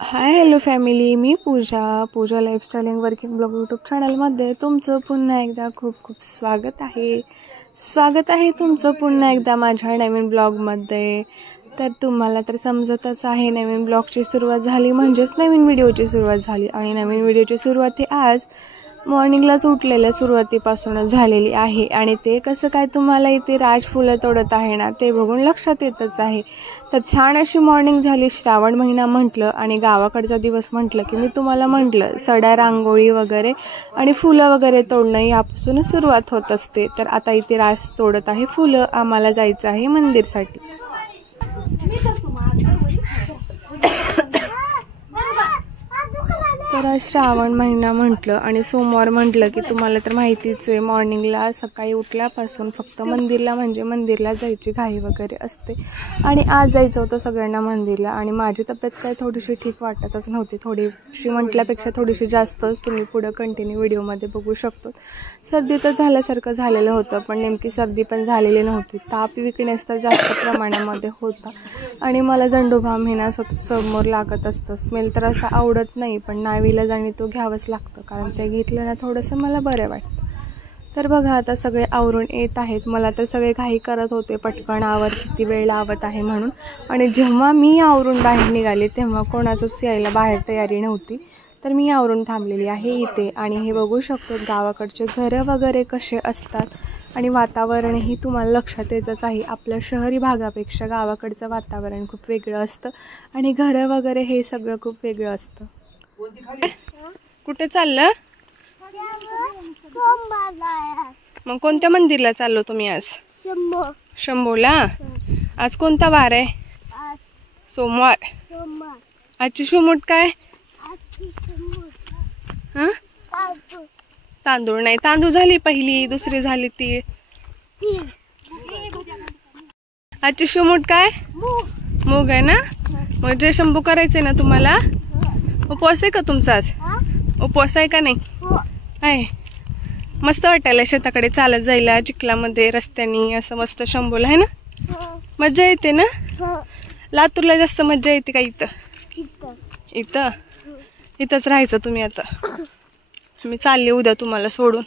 Hi hello family, मी पूजा lifestyle working blog YouTube चॅनलमध्ये तुमचं पुन्हा एकदा खूप खूप स्वागत आहे तुमचं पुन्हा एकदा माझ्या नवीन ब्लॉगमध्ये। तर तुम्हाला तर समजतच आहे, नवीन ब्लॉगची सुरुवात झाली म्हणजेच नवीन व्हिडिओची सुरुवात झाली आणि नवीन व्हिडिओची सुरुवात ही आज मॉर्निंगलाच उठलेल्या सुरुवातीपासूनच झालेली आहे। आणि ते कसं काय तुम्हाला इथे राज फुलं तोडत आहे ना ते बघून लक्षात येतच आहे। तर छान अशी मॉर्निंग झाली। श्रावण महिना म्हटलं आणि गावाकडचा दिवस म्हटलं की मी तुम्हाला म्हटलं सड्या रांगोळी वगैरे आणि फुलं वगैरे तोडणं यापासून सुरुवात होत असते। तर आता इथे राज तोडत आहे फुलं, आम्हाला जायचं आहे मंदिरसाठी। तर आज श्रावण महिना म्हटलं आणि सोमवार म्हटलं की तुम्हाला तर माहितीच आहे, मॉर्निंगला सकाळी उठल्यापासून फक्त मंदिरला जायची घाई वगैरे असते। आणि आज जायचं होतं सगळ्यांना मंदिरला आणि माझी तब्येत काय थोडीशी ठीक वाटतच नव्हती, थोडीशी म्हटल्यापेक्षा थोडीशी जास्तच। तुम्ही पुढे कंटिन्यू व्हिडिओमध्ये बघू शकतो। सर्दी तर झाल्यासारखं झालेलं होतं, पण नेमकी सर्दी पण झालेली नव्हती। ताप विकनेस तर जास्त प्रमाणामध्ये होता आणि मला झंडूबाम हे ना समोर लागत असतं। स्मेल तर असं आवडत नाही, पण नावीला जाणी तो घ्यावंच लागतं, कारण ते घेतलं ना थोडंसं मला बरं वाटतं। तर बघा आता सगळे आवरून येत आहेत। मला तर सगळे घाई करत होते, पटकन आवर, किती वेळ लावत आहे म्हणून। आणि जेव्हा मी आवरून बाहेर निघाले तेव्हा कोणाचंच यायला बाहेर तयारी नव्हती, तर मी आवरून थांबलेली आहे इथे। आणि हे बघू शकतो गावाकडचे घरं वगैरे कसे असतात आणि वातावरणही तुम्हाला लक्षात येतच आहे। आपल्या शहरी भागापेक्षा गावाकडचं वातावरण खूप वेगळं असतं आणि घरं वगैरे हे सगळं खूप वेगळं असतं। कुठे चाललं मग? कोणत्या मंदिरला चाललो तुम्ही आज? शंभूला। आज कोणता वार आहे? सोमवार। आजची शिवमूठ काय? तांदूळ नाही, तांदूळ झाली पहिली, दुसरी झाली ती। आजची शिवमूठ काय? मूग आहे ना। मग जय शंभू करायचंय ना तुम्हाला? उपवास आहे का तुमचा आज? उपवास आहे का नाही? आहे। मस्त वाटायला शेताकडे चालत जायला, चिखलामध्ये रस्त्यानी असं मस्त शंभूला आहे ना, मज्जा येते ना। लातूरला जास्त मज्जा येते का इथं? इथंच राहायचं तुम्ही आता? मी चालले उद्या तुम्हाला सोडून।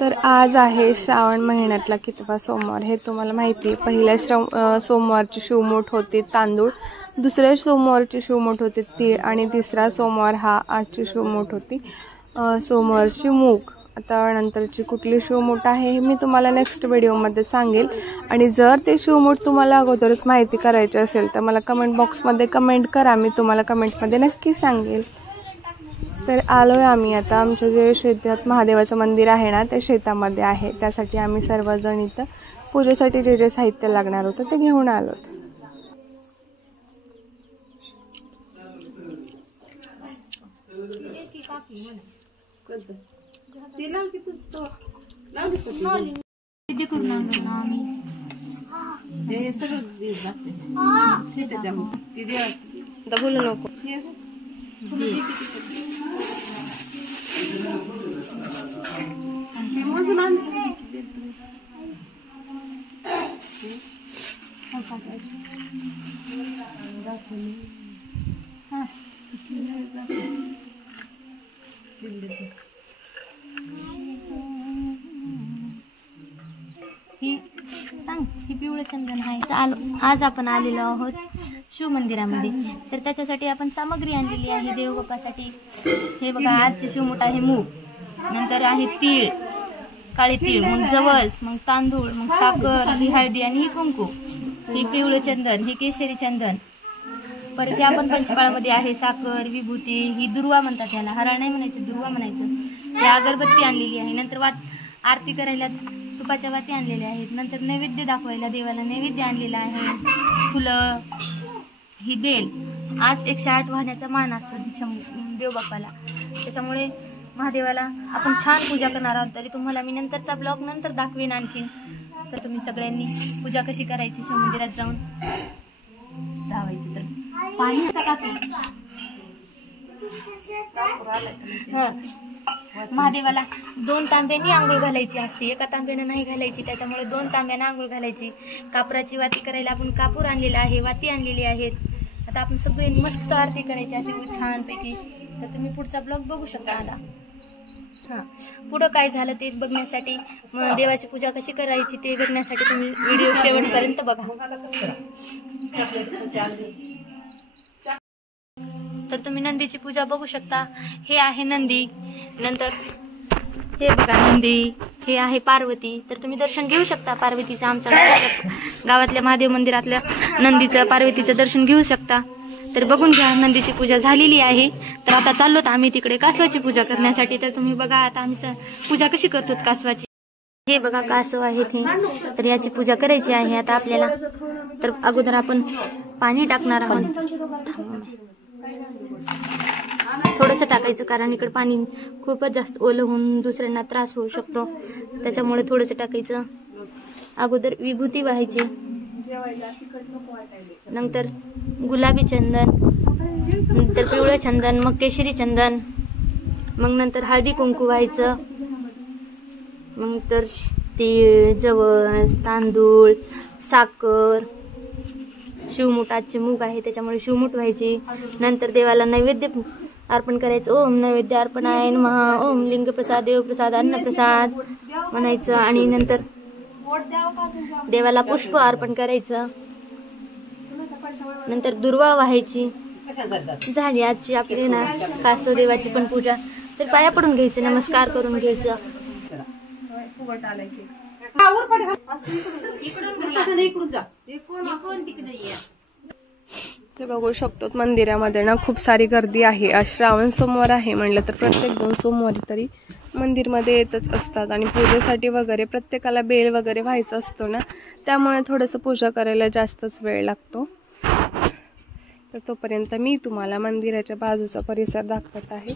तर आज आहे श्रावण महिन्यातला कितवा सोमवार हे तुम्हाला माहिती आहे। पहिल्या सोमवारची शिवमूठ होती तांदूळ, दुसऱ्या सोमवारची शिवमूठ होती तीळ आणि तिसरा सोमवार हा आजची शिवमूठ होती सोमवारची मूग। आता नंतरची कुठली शिवमूठ आहे हे मी तुम्हाला नेक्स्ट व्हिडिओमध्ये सांगेल। आणि जर ते शिवमूठ तुम्हाला अगोदरच माहिती करायची असेल तर मला कमेंट बॉक्समध्ये कमेंट करा, मी तुम्हाला कमेंटमध्ये नक्की सांगेल। तर आलोय आम्ही आता आमच्या जे शेतात महादेवाचं मंदिर आहे ना त्या शेतामध्ये आहे, त्यासाठी आम्ही सर्वजण इथं पूजेसाठी जे जे साहित्य लागणार होतं ते घेऊन आलोत। बोलू नको। सांग, ही पिवळे चंदन आहे। आज आपण आलेलो आहोत शिव मंदिरामध्ये, तर त्याच्यासाठी आपण सामग्री आणलेली आहे देवबाप्पासाठी। हे बघा, आजचे शिवमूठ आहे मूग, नंतर आहे तीळ, काळे तीळ, मग जवस, मग तांदूळ, मग साखर, ही हळदी आणि ही कुंकू, ही पिवळे चंदन, ही केशरी चंदन। परत हे आपण पंचकाळामध्ये आहे साखर, विभूती, ही दुर्वा म्हणतात याला, हरळ नाही म्हणायचं, दुर्वा म्हणायचं। ही अगरबत्ती आणलेली आहे। नंतर आरती करायला तुपाच्या वाती आणलेल्या आहेत। नंतर नैवेद्य दाखवायला देवाला नैवेद्य आणलेला आहे, फुलं, ही बेल। आज 108 वाहण्याचा मान असतो देवबाप्पाला, त्याच्यामुळे महादेवाला आपण छान पूजा करणार आहोत। तरी तुम्हाला मी नंतरचा ब्लॉग नंतर दाखवेन आणखीन। तर तुम्ही सगळ्यांनी पूजा कशी करायची शिव मंदिरात जाऊन धावायची। तर पाणी महादेवाला 2 तांब्यांनी आंघोळ घालायची असते, एका तांब्यानं नाही घालायची, त्याच्यामुळे 2 तांब्यानं आंघोळ घालायची. कापराची वाती करायला आपण कापूर आणलेला आहे, वाती आणलेली आहेत. आता आपण सगळे मस्त आरती करायची अशी छानपैकी. तर तुम्ही पुढचा ब्लॉग बघू शकता. आता पुढं काय झालं ते बघण्यासाठी, देवाची पूजा कशी करायची ते बघण्यासाठी तुम्ही व्हिडिओ शेवटपर्यंत बघा. तर तुम्ही नंदीची पूजा बघू शकता. हे आहे नंदी, नंतर हे बघा नंदी, हे आहे पार्वती. तर तुम्ही दर्शन घेऊ शकता पार्वतीचं. आमच्या गावातल्या महादेव मंदिरातल्या नंदीचं पार्वतीचं दर्शन घेऊ शकता. तर बघून घ्या, नंदीची पूजा झालेली आहे. तर आता चाललोत आम्ही तिकडे कासवाची पूजा करण्यासाठी. तर तुम्ही बघा आता आमची पूजा कशी करतो कासवाची. हे बघा कासव आहेत हे. तर याची पूजा करायची आहे आता आपल्याला. तर अगोदर आपण पाणी टाकणार आहोत. थोडंसं टाकायचं, कारण इकडे पाणी खूपच जास्त ओलं होऊन दुसऱ्यांना त्रास होऊ शकतो, त्याच्यामुळे थोडंसं टाकायचं. अगोदर विभूती व्हायची, नंतर गुलाबी चंदन, नंतर पिवळं चंदन, मग केशरी चंदन, मग नंतर हळदी कुंकू व्हायचं, मग तर तीळ, जवस, तांदूळ, साखर, शिवमुठाचे मूग आहे त्याच्यामुळे शिवमुठ व्हायची. नंतर देवाला नैवेद्य अर्पण करायचं. ओम नैवेद्य अर्पणाय नमः, ओम लिंग प्रसाद, देव प्रसाद, अन्न प्रसाद म्हणायचं. आणि नंतर देवाला पुष्प अर्पण करायचं. नंतर दुर्वा व्हायची. झाली आजची आपली ना कासव देवाची पण पूजा. तर पाया पडून घ्यायचं, नमस्कार करून घ्यायचं. ते बघू शकतो मंदिरामध्ये ना खूप सारी गर्दी आहे. आज श्रावण सोमवार आहे म्हणलं तर प्रत्येक जण सोमवारी तरी मंदिरमध्ये येतच असतात. आणि पूजेसाठी वगैरे प्रत्येकाला बेल वगैरे व्हायचं असतो ना, त्यामुळे थोडंसं पूजा करायला जास्तच वेळ लागतो. तर तोपर्यंत मी तुम्हाला मंदिराच्या बाजूचा परिसर दाखवत आहे.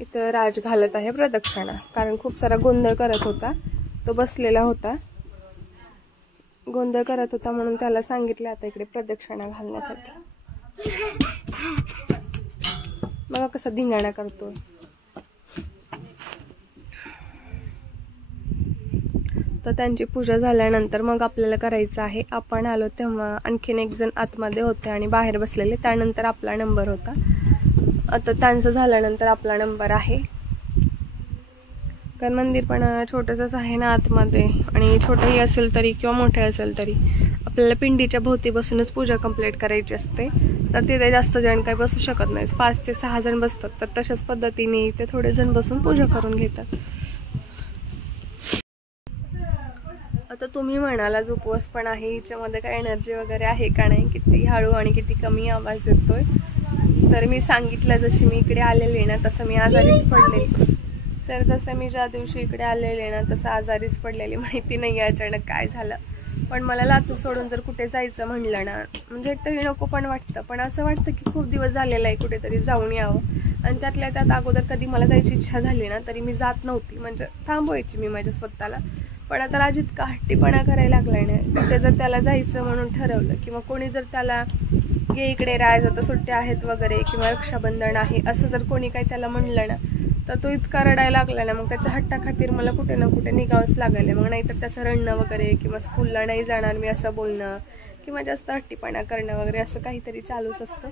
इथं राज घालत आहे प्रदक्षिणा, कारण खूप सारा गोंधळ करत होता. तो बसलेला होता, गोंधळ करत होता म्हणून त्याला सांगितलं आता इकडे प्रदक्षिणा घालण्यासाठी. बघा कसा धिंगाणा करतोय. तर त्यांची पूजा झाल्यानंतर मग आपल्याला करायचं आहे. आपण आलो तेव्हा आणखीन एक जण आतमध्ये होते आणि बाहेर बसलेले, त्यानंतर आपला नंबर होता. आता त्यांचं झाल्यानंतर आपला नंबर आहे. कारण मंदिर पण छोटंसंच आहे ना आतमध्ये, आणि छोटंही असेल तरी किंवा मोठे असेल तरी आपल्याला पिंडीच्या भोवती बसूनच पूजा कंप्लीट करायची असते. तर तिथे जास्त जण काही बसू शकत नाही, 5 ते 6 जण बसतात. तर तशाच पद्धतीने ते थोडे जण बसून पूजा करून घेतात. आता तुम्ही म्हणाला उपवास पण आहे, हिच्यामध्ये काय एनर्जी वगैरे आहे का नाही, किती हळू आणि किती कमी आवाज येतोय. तर मी सांगितलं जशी मी इकडे आलेले ना तसं मी आजारीच पडले. तर जसं मी ज्या दिवशी इकडे आलेले ना तसं आजारीच पडलेली, माहिती नाही अचानक काय झालं. पण मला लातूर सोडून जर कुठे जायचं म्हणलं ना, म्हणजे एकतरी नको पण वाटतं, पण असं वाटतं की खूप दिवस झालेला आहे कुठेतरी जाऊन यावं. आणि त्यातल्या त्यात अगोदर कधी मला जायची इच्छा झाली ना तरी मी जात नव्हती, म्हणजे थांबवायची मी माझ्या स्वतःला. पण आता राज इतका हट्टीपणा करायला लागलाय ना, ते जर त्याला जायचं म्हणून ठरवलं किंवा कोणी जर त्याला ये इकडे राज आता सुट्ट्या आहेत वगैरे किंवा रक्षाबंधन आहे असं जर कोणी काही त्याला म्हणलं ना, तर तो इतका रडायला लागला ना, मग त्याच्या हट्टाखातीर मला कुठे ना कुठे निघावंच लागायला. मग नाहीतर त्याचं रडणं वगैरे किंवा स्कूलला नाही जाणार मी असं बोलणं किंवा जास्त हट्टीपणा करणं वगैरे असं काहीतरी चालूच असतं.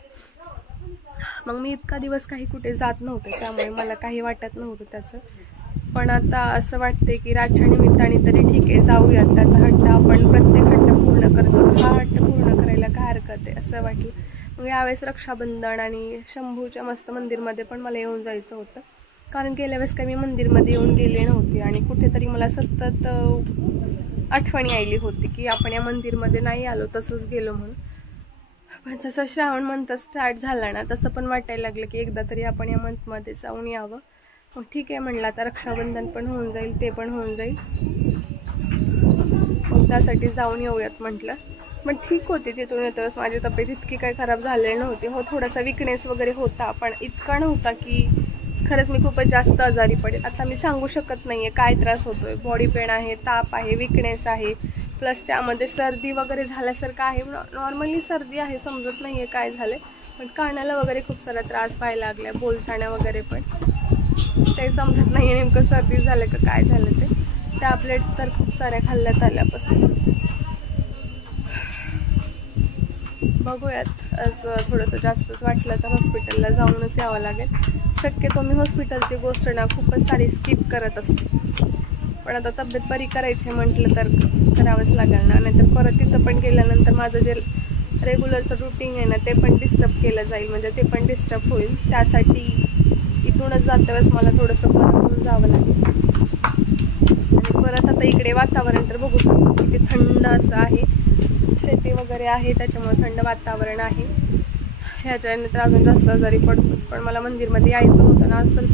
मग मी इतका दिवस काही कुठे जात नव्हते, त्यामुळे मला काही वाटत नव्हतं त्याचं. पण आता असं वाटते की राजच्या निमित्ताने तरी ठीक आहे जाऊयात, त्याचा हट्ट आपण प्रत्येक हट्ट पूर्ण करतो, हा हट्ट पूर्ण करायला काय हरकत आहे असं वाटलं. मग यावेळेस रक्षाबंधन आणि शंभूच्या मस्त मंदिरमध्ये पण मला येऊन जायचं होतं, कारण गेल्या वेळेस काही मी मंदिरमध्ये येऊन गेले नव्हते आणि कुठेतरी मला सतत आठवणी आली होती की आपण या मंदिरमध्ये नाही आलो, तसंच गेलो म्हणून. पण जसं श्रावण मंथ स्टार्ट झाला ना तसं पण वाटायला लागलं की एकदा तरी आपण या मंथमध्ये जाऊन यावं. मग ठीक आहे म्हणलं, आता रक्षाबंधन पण होऊन जाईल, ते पण होऊन जाईल, मग त्यासाठी जाऊन येऊयात म्हटलं. पण ठीक होती तिथून येतच, माझी तब्येत इतकी काही खराब झालेली नव्हती. हो थोडासा विकनेस वगैरे होता, पण इतका नव्हता की खरंच मी खूपच जास्त आजारी पडेल. आता मी सांगू शकत नाही आहे काय त्रास होतोय. बॉडी पेन आहे, ताप आहे, विकनेस आहे, प्लस त्यामध्ये सर्दी वगैरे झाल्यासारखं आहे. नॉर्मली सर्दी आहे, समजत नाही आहे काय झालं, पण कानाला वगैरे खूप सारा त्रास व्हायला लागला बोलताना वगैरे पण. ते समजत नाही नेमकं सर्दी झालं का काय झालं ते. टॅबलेट तर खूप साऱ्या खाल्ल्यात आल्यापासून. बघूयात आज थोडंसं जास्तच वाटलं तर हॉस्पिटलला जाऊनच यावं लागेल. शक्यतो मी हॉस्पिटलची गोष्ट ना खूपच सारी स्किप करत असते, पण आता तब्येत बरी करायची म्हटलं तर करावंच लागेल ना. नाहीतर परत तिथं पण गेल्यानंतर माझं जे रेग्युलरचं रुटीन आहे ना ते पण डिस्टर्ब केलं जाईल, म्हणजे ते पण डिस्टर्ब होईल. त्यासाठी इथूनच जाते वेळेस मला थोडंसं बरं करून जावं लागेल. आणि परत आता इकडे वातावरण तर बघू शकतो किती थंड असं आहे. शेती वगैरे आहे त्याच्यामुळे थंड वातावरण आहे. ह्याच्याने तर अजून जास्त आजारी पडतो. पण मला मंदिरमध्ये यायचं होतं ना, आज तर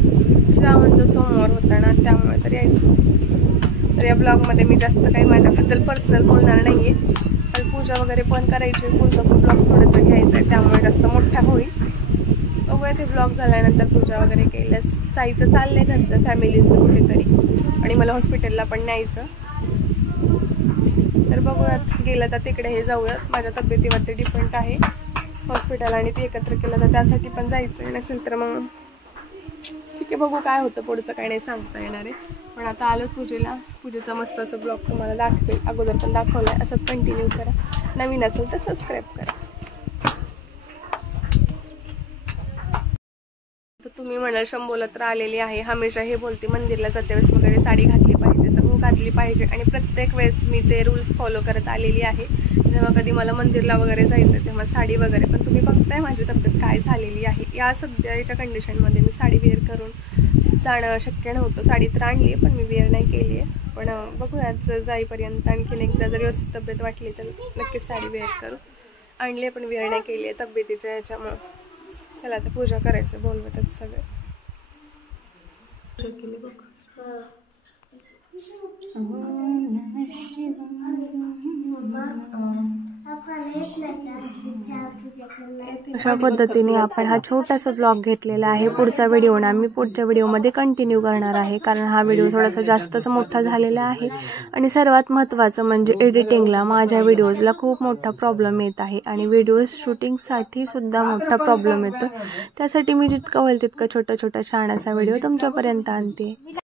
श्रावणचा सोमवार होता ना, त्यामुळे तर यायचं. तर या ब्लॉगमध्ये मी जास्त काही माझ्याबद्दल पर्सनल बोलणार नाही आहे, पण पूजा वगैरे पण करायची. पुढचा ब्लॉग थोडंसं घ्यायचं आहे त्यामुळे जास्त मोठा होईल. बघूया ते ब्लॉग झाल्यानंतर पूजा वगैरे केल्यास जायचं चाललंय घरचं फॅमिलीचं कुठेतरी, आणि मला हॉस्पिटलला पण न्यायचं. तर बघूयात, गेलं तर तिकडे हे जाऊयात. माझ्या तब्येतीवरती डिपेंड आहे. हॉस्पिटल आणि ती एकत्र केलं तर त्यासाठी पण जायचं, नसेल तर मग ठीक आहे, बघू काय होतं पुढचं, काही नाही सांगता येणार आहे. पण आता आलो पूजेला. पूजेचा मस्त असं ब्लॉग तुम्हाला दाखवेल, अगोदर पण दाखवलं आहे. असंच कंटिन्यू करा. नवीन असेल तर सबस्क्राईब करा. तर तुम्ही म्हणाल शंभोला तर आलेली आहे, हमेशा हे बोलते मंदिरला जाते वेळेस वगैरे साडी घातली पाहिजे. तर हो, घातली पाहिजे, आणि प्रत्येक वेळेस मी ते रूल्स फॉलो करत आलेली आहे. जेव्हा कधी मला मंदिरला वगैरे जायचं तेव्हा साडी वगैरे. पण तुम्ही बघताय माझी तब्येत काय झालेली आहे. या सध्याच्या कंडिशनमध्ये मी साडी वेअर करून जाणं शक्य नव्हतं. साडी तर आणली पण मी वेअर नाही केली आहे. पण बघूयात जाईपर्यंत आणखीन एकदा जर व्यवस्थित तब्येत वाटली तर नक्कीच साडी वेअर करू. आणली पण वेअर नाही केली आहे तब्येतीच्या ह्याच्यामुळं. चला आता पूजा करायचं, बोलवतात सगळे. केली बघ. अशा पद्धतीने आपण हा छोटासा ब्लॉग घेतलेला आहे. पुढचा व्हिडिओ ना मी पुढच्या व्हिडिओमध्ये कंटिन्यू करणार आहे, कारण हा व्हिडिओ थोडासा जास्तच मोठा झालेला आहे. आणि सर्वात महत्त्वाचं म्हणजे एडिटिंगला माझ्या व्हिडिओजला खूप मोठा प्रॉब्लेम येत आहे, आणि व्हिडिओ शूटिंगसाठी सुद्धा मोठा प्रॉब्लेम येतो. त्यासाठी मी जितकं होईल तितकं छोटा छान असा व्हिडिओ तुमच्यापर्यंत आणते.